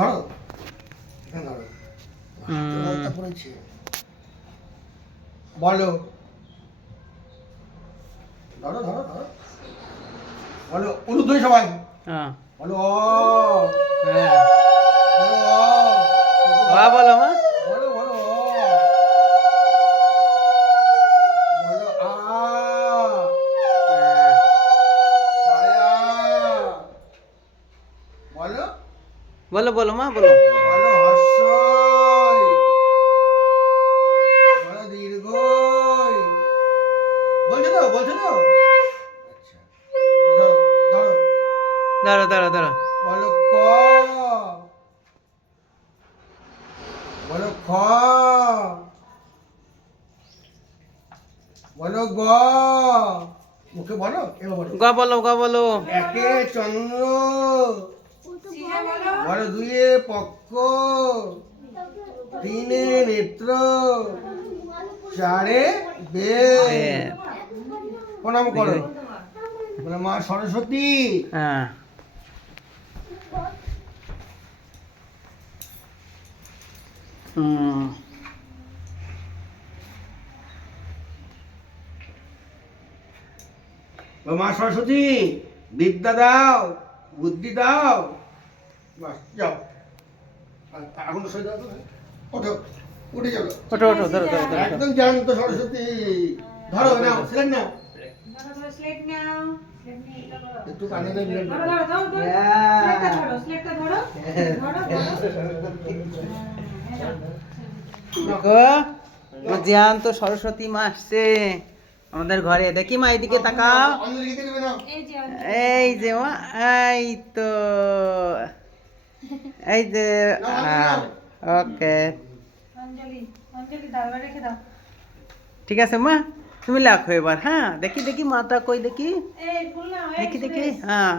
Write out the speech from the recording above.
ধরো এখানে ধরো পড়েছে বলো। ধরো ধরো ধরো বলো অনুদ্ধ সবাই। হ্যাঁ। বলো। হ্যাঁ। বলো। বলো মা বলো। বলো বলো মা বলো। বলো হর্ষই। বলো দীর্ঘই। বলছো তো বলছো তো? আচ্ছা ধরো ধরো। দাঁড়ো দাঁড়ো দাঁড়ো বলো ক? বলো খ? বলো গ? মুখে বলো এবার বলো। গা বলো গা বলো। একে চন্দ্র। বলো দুইয়ে পক্ষ তিনে নেত্র চারে হ্যাঁ। প্রণাম করো। বলে মা সরস্বতী। হ্যাঁ। হুম। মা সরস্বতী বিদ্যা দাও বুদ্ধি দাও। বাস যাও। এখন সরে যাও ওঠো উঠে যাও। ওঠো ওঠো ধরো ধরো ধরো। একদম জানত সরস্বতী। ধরো নাও সিলেন নাও। একটু কানে নেই বিরাট দেখো আমার জ্যান্ত সরস্বতী মা আসছে আমাদের ঘরে। দেখি মা এদিকে তাকাও। এই যে মা এই তো। এই যে ওকে। ঠিক আছে মা তুমি লাখো এবার হ্যাঁ দেখি দেখি মাতা কই দেখি? দেখি দেখি হ্যাঁ।